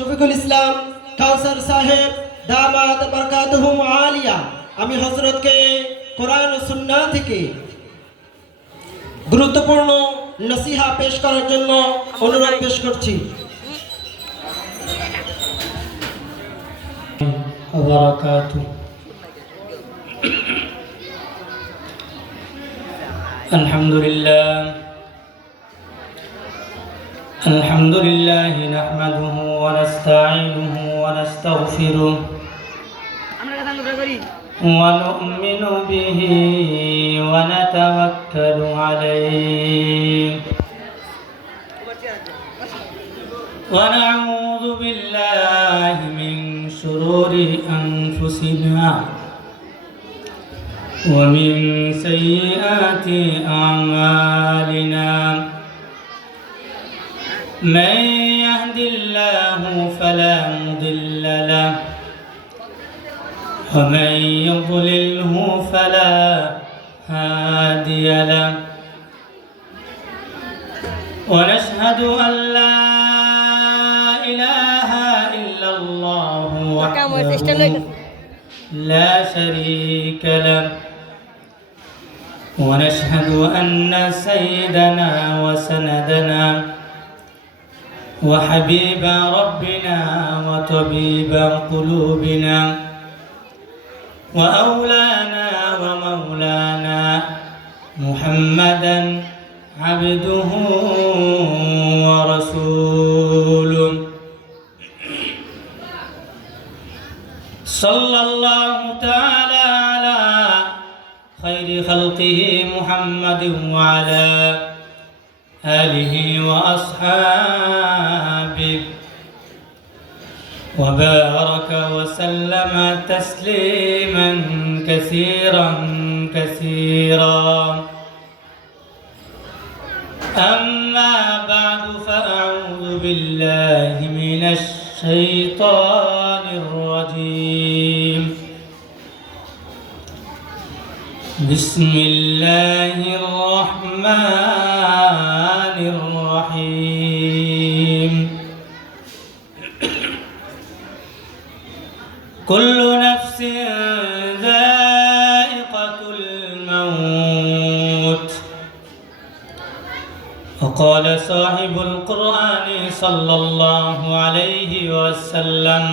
শফিকুল ইসলাম কাউসার সাহেব দামাত বরকাতুহুম আলিয়া, আমি হযরতকে কোরআন ও সুন্নাহ থেকে গুরুত্বপূর্ণ নসিহা পেশ করার জন্য অনুরোধ পেশ করছি। الحمد لله نحمده ونستعينه ونستغفره ونؤمن به ونتوكل عليه ونعوذ بالله من شرور أنفسنا ومن سيئات أعمالنا، من يهد الله فلا مضل له ومن يضلله فلا هادي له، ونشهد أن لا إله إلا الله وحده لا شريك له، ونشهد أن سيدنا وسندنا وحبيب ربنا وطبيب قلوبنا وأولانا ومولانا محمدا عبده ورسوله، صلى الله تعالى على خير خلقه محمد وعلى آله وأصحابه وبارك وسلم تسليما كثيرا كثيرا. أما بعد، فأعوذ بالله من الشيطان الرجيم. بسم الله الرحمن الرحيم. كل نفس ذائقة الموت، وقال صاحب القرآن صلى الله عليه وسلم: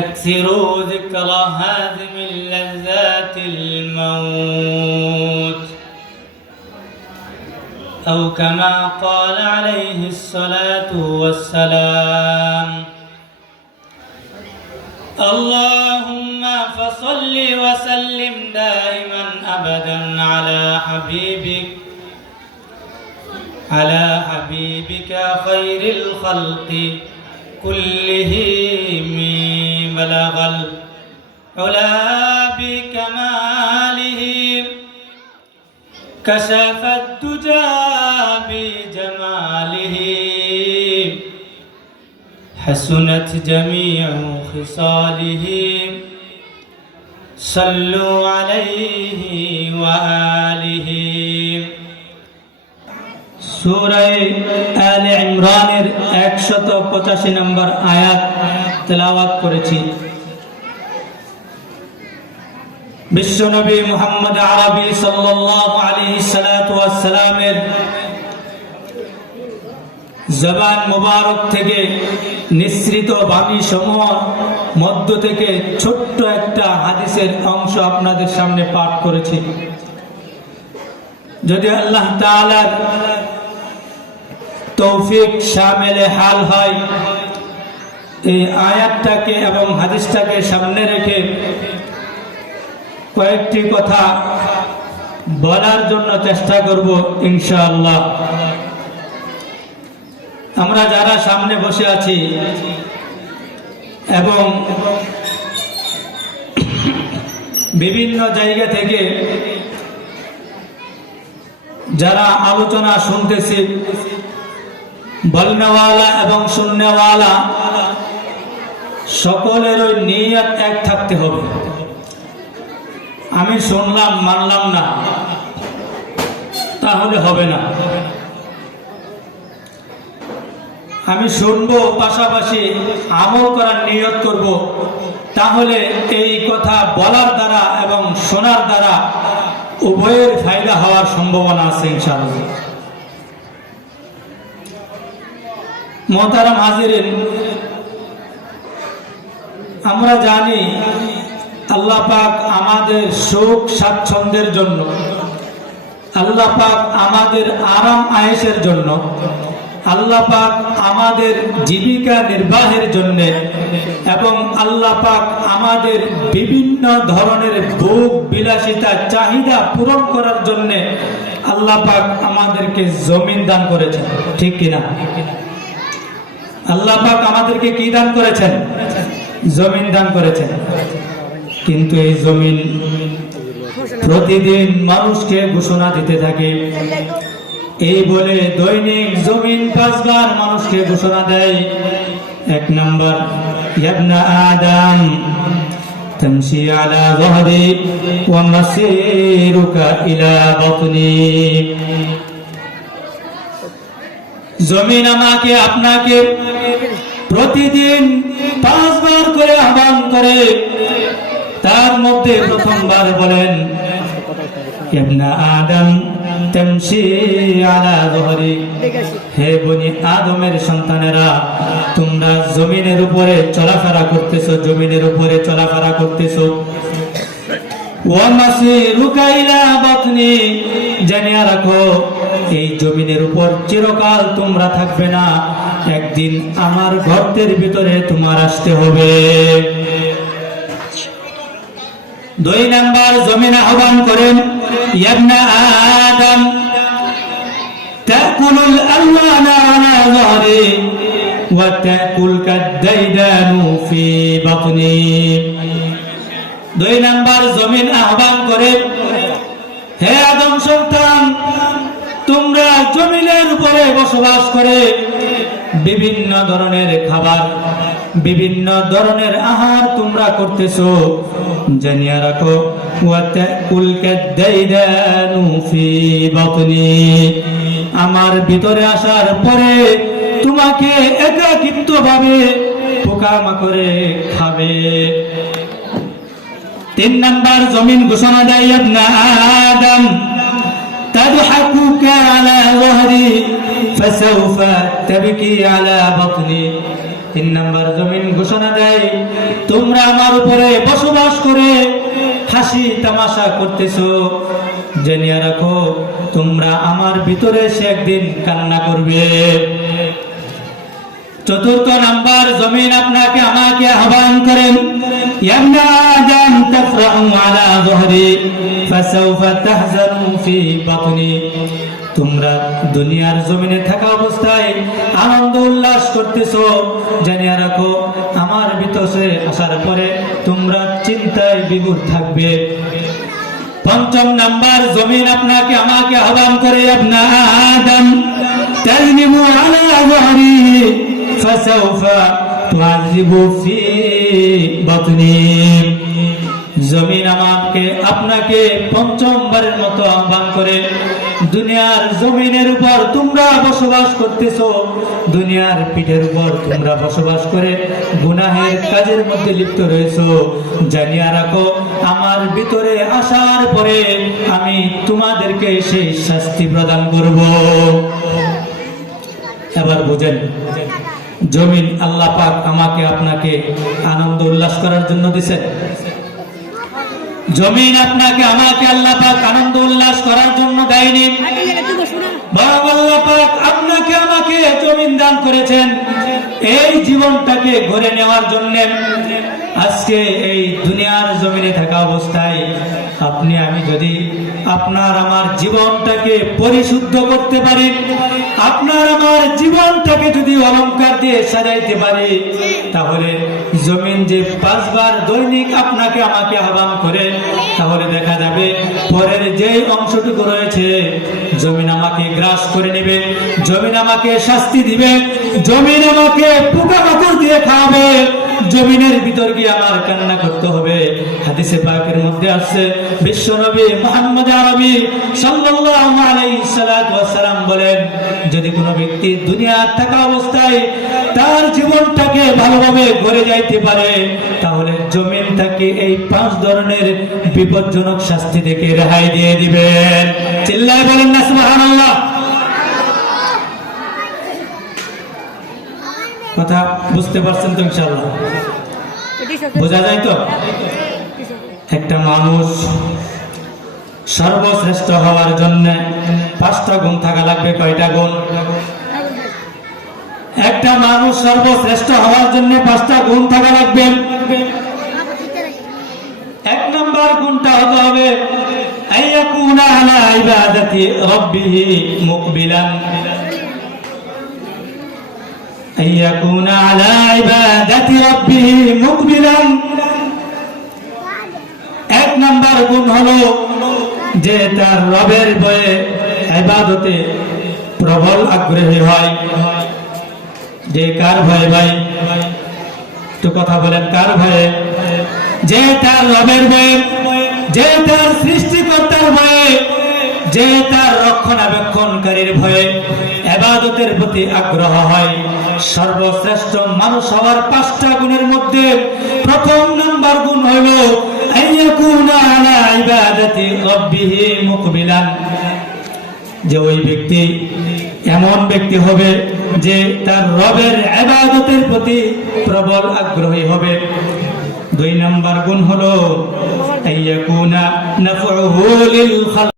أكثروا ذكر هادم اللذات الموت، أو كما قال عليه الصلاة والسلام. اللهم فصل وسلم دائما أبدا على حبيبك خير الخلق كلهم، بلغ العلا بكماله، كشف الدجى بجماله، حسنت جميع خصاله، صلوا عليه وآله। সূরা আলে ইমরানের 185 নম্বর আয়াত তেলাওয়াত করেছি। বিশ্বনবী মুহাম্মদ আরবি সাল্লাল্লাহু আলাইহি সাল্লাতু ওয়াস সালামের জবান মুবারক থেকে নিঃসৃত বাণী সমূহ মধ্য থেকে ছোট্ট একটা হাদিসের অংশ আপনাদের সামনে পাঠ করেছি। যদি আল্লাহ তাআলার তৌফিক শামিলে হাল হয়, এই আয়াতটাকে এবং হাদিসটাকে সামনে রেখে কয়েকটি কথা বলার জন্য চেষ্টা করব ইনশাআল্লাহ। আমরা যারা সামনে বসে আছি এবং বিভিন্ন জায়গা থেকে যারা আলোচনা শুনতেছি, বলনেওয়ালা এবং শুননেওয়ালা সকলের ওই নিয়ত এক থাকতে হবে। আমি শুনলাম মানলাম না, তাহলে হবে না। আমি শুনবো, পাশাপাশি আমল করার নিয়ত করব, তাহলে এই কথা বলার দ্বারা এবং শোনার দ্বারা উভয়ের ফায়দা হওয়ার সম্ভাবনা আছে ইনশাআল্লাহ। মোহতারাম হাজিরিন, আমরা জানি আল্লাহ পাক আমাদের সুখ স্বাচ্ছন্দ্যের জন্য, আল্লাহ পাক আমাদের আরাম আয়েশের জন্য, আল্লাহ পাক আমাদের জীবিকা নির্বাহের জন্য এবং আল্লাহ পাক আমাদের বিভিন্ন ধরনের ভোগ বিলাসিতা চাহিদা পূরণ করার জন্য আল্লাহ পাক আমাদেরকে জমিন দান করেছেন, ঠিক কিনা? আল্লাহ পাক আমাদেরকে কি দান করেছেন? জমিন দান করেছেন। কিন্তু এই জমিন প্রতিদিন মানুষকে ঘোষণা দিতে থাকে, এই বলে দৈনিক জমিন 5 বার মানুষকে ঘোষণা দেয়। 1 নম্বর, ইবনা আদম তামশি আলা যহরি ওয়া মাসিরুকা ইলা বাতনি। জমিন আমাকে আপনাকে প্রতিদিন 5 বার করে আহ্বান করে। তার মধ্যে প্রথমবার বলেন, ইবনা আদম তামশি আলা যহরি, হে বনি আদমের সন্তানেরা, তোমরা জমিনের উপরে চলাফেরা করতেছো, জমিনের উপরে চলাফেরা করতেছো। ওয়া মাসিরুকা ইলা বাতনি, জানিয়া রাখো এই জমিনের উপর চিরকাল তোমরা থাকবে না, একদিন আমার গর্তের ভিতরে তোমার আসতে হবে। 2 নাম্বার, জমিন আহ্বান করেন, ইবনা আদম তাকুলুল আলওয়ানা আলা যহরি ওয়া তাকুল কাদ-দাইদানু ফি বাতনি। 2 নাম্বার, জমিন আহ্বান করে, হে আদম সন্তান, তোমরা জমিনের উপরে বসবাস করে বিভিন্ন ধরনের খাবার, বিভিন্ন ধরনের আহার তোমরা করতেছো, জানিয়া রাখো ওয়া তাকুল কাদ-দাইদানু ফি বাতনি, আমার ভিতরে আসার পরে তোমাকে একাকিত্বভাবে পোকামাকড়ে খাবে। 3 নাম্বার, জমিন ঘোষণা দেয়, ইবনা আদম তাদহাকুকা আলা যহরি ফাসাউফা তাবকি আলা বাতনি। 3 নাম্বার, জমিন ঘোষণা দেয়, তোমরা আমার উপরে বসবাস করে হাসি তামাশা করতেছো, জানিয়া রাখো তোমরা আমার ভিতরে সে একদিন কান্না করবে। 4 নাম্বার, জমিন আপনাকে আমাকে আহ্বান করেন, ইবনা আদম তাফরাহু আলা যহরি ফাসাউফা তাহজানু ফি বাতনি। তোমরা দুনিয়ার জমিনে থাকা অবস্থায় আনন্দ উল্লাস করতেছো, জানিয়া রাখো আমার ভিতরে আসার পরে তোমরা চিন্তায় বিভোর থাকবে। 5 নাম্বার, জমিন আপনাকে আমাকে আহ্বান করে, ইবনা আদম তাজনিবু আলা যহরি ফাসাউফা তুআযিবু ফি বাতনি। জমিন আমাকে আপনাকে 5ম বারের মতো আহ্বান করে, দুনিয়ার জমিনের উপর তোমরা বসবাস করতেছো, দুনিয়ার পিঠের উপর তোমরা বসবাস করে গুনাহের কাজের মধ্যে লিপ্ত রয়েছো, জানিয়া রাখো আমার ভিতরে আসার পরে আমি তোমাদেরকে সেই শাস্তি প্রদান করব। এবার বুঝেন, জমিন আল্লাহ পাক আমাকে আপনাকে আনন্দ উল্লাস করার জন্য দিয়েছেন। জমিন আপনাকে আমাকে আল্লাহ পাক আনন্দ উল্লাস করার জন্য দেয়নি, বরং আল্লাহ পাক আপনাকে আমাকে জমিন দান করেছেন এই জীবনটাকে গড়ে নেওয়ার জন্য। আজকে এই দুনিয়ার জমিনে থাকা অবস্থায় আপনি আমি যদি আপনার আমার জীবনটাকে পরিশুদ্ধ করতে পারি, আপনার আমার জীবনটাকে যদি অলংকার দিয়ে সাজাইতে পারি, তাহলে জমিন যে 5 বার দৈনিক আপনাকে আমাকে আহ্বান করে, তাহলে দেখা যাবে পরের যে অংশটুকু রয়েছে জমিন আমাকে গ্রাস করে নেবে, জমিন আমাকে শাস্তি দিবে, জমিন আমাকে পোকামাকড় দিয়ে খাওয়াবে, জমিনের ভিতর গিয়ে আমার কান্না করতে হবে। হাদিসে পাকের মধ্যে আছে বিশ্বনবী মুহাম্মদ আরবি সাল্লাল্লাহু আলাইহি সাল্লাতু ওয়াস সালাম বলেন, যদি কোনো ব্যক্তি দুনিয়া থাকা অবস্থায় তার জীবনটাকে ভালোভাবে গড়ে যাইতে পারে, তাহলে জমিন তাকে এই 5 ধরনের বিপজ্জনক শাস্তি থেকে রেহাই দিয়ে দিবেন। চিল্লায় বলেন না সুবহানাল্লাহ। কথা বুঝতে পারছেন তো ইনশাআল্লাহ? বোঝা যায় তো? একটা মানুষ সর্বশ্রেষ্ঠ হওয়ার জন্য 5টা গুণ থাকা লাগবে। কয়টা গুণ? একটা মানুষ সর্বশ্রেষ্ঠ হওয়ার জন্য 5টা গুণ থাকা লাগবে। 1 নম্বর গুণটা হতে হবে আইয়াকুনা আলা ইবাদাতি রাব্বিহি মুকবিলান। আইয়াকুনা আলা ইবাদাতি রাব্বিহি মুকবিলান। 1 নম্বর গুণ হলো যে তার রবের ভয়ে ইবাদতে প্রবল আগ্রহী হয়। যে কার ভয়ে ভাই? তো কথা বলেন, কার ভয়ে? যে তার রবের ভয়ে, যে তার সৃষ্টিকর্তার ভয়ে, যে তার রক্ষণাবেক্ষণকারীর ভয়ে ইবাদতের প্রতি আগ্রহ হয়। সর্বশ্রেষ্ঠ মানুষ হওয়ার 5টা গুণের মধ্যে প্রথম নাম্বার গুণ হলো আইয়াকুনা আলা ইবাদাতি রাব্বিহি মুকবিলান। যে ওই ব্যক্তি এমন ব্যক্তি হবে যে তার রবের ইবাদতের প্রতি প্রবল আগ্রহী হবে। 2 নম্বর গুণ হলো আইয়াকুনা নাফউহু লিল খালক।